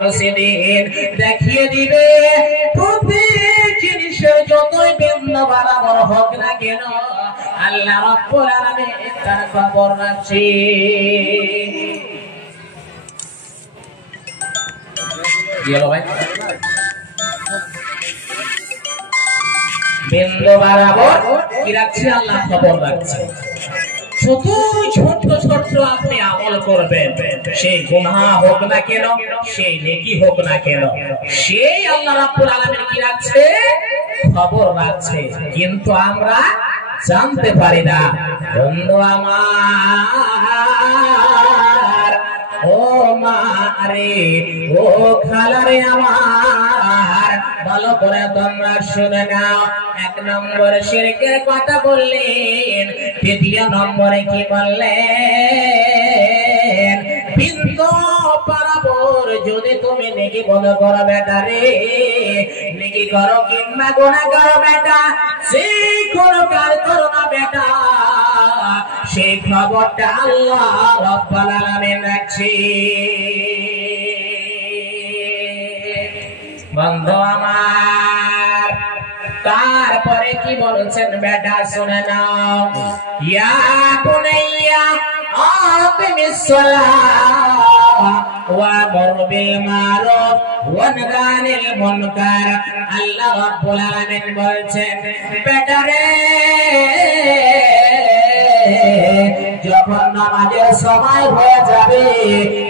সেদিন দেখিয়ে দিবে প্রতি জিনিসের যতই বিন্দু বরাবর হোক না কেন আল্লাহ রাব্বুল আলামিন তার খবর রাখছে। বিন্দু বরাবর কি রাখছে? আল্লাহ খবর রাখছে। ছোট ছোট ছোট আপনি আমল করবেন, সেই গুনাহ হোক না কেন, সেই নেকি হোক না কেন, সেই আল্লাহ রাব্বুল আলামিন কি রাখছে? খবর রাখছে। কিন্তু আমরা জানতে পারি না। বন্ধু আমার, ও মা রে, ও খালারে আমার, ভালো করে তোমরা শুনে নাও। এক নম্বর শিরকের কথা বললেন, দ্বিতীয় নম্বরে কি বললেন? বিন্দু বরাবর যদি তুমি নেকি মনে করো বেটা রে, নেকি করো কিংবা গুনাহ করো বেটা, সেই কোনো কাজ করো না বেটা, সেই খবরটা আল্লাহ রাব্বুল আলামিন রাখছে। বন্ধু আমার, তারপরে কি বলছেন বেটা শুনে নাও। ইয়া বুনাইয়া আকিমিস সালাহ ওয়া আমর বিল মারুফ ওয়া নাহি আনিল মুনকার। আল্লাহ রাব্বুল আলামিন বলছেন বেটা রে, যখন নামাজের সময় হয়ে যাবে,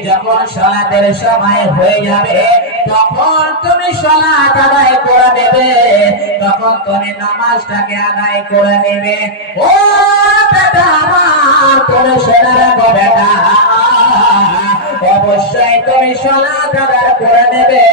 যখন সালাতের সময় হয়ে যাবে, তখন তুমি সালাত আদায় করে নেবে, তখন তুমি নামাজটাকে আদায় করে নেবে। ও বেটা আমার, তুমি শোনা রাখো বেটা, অবশ্যই তুমি সালাত আদায় করে নেবে।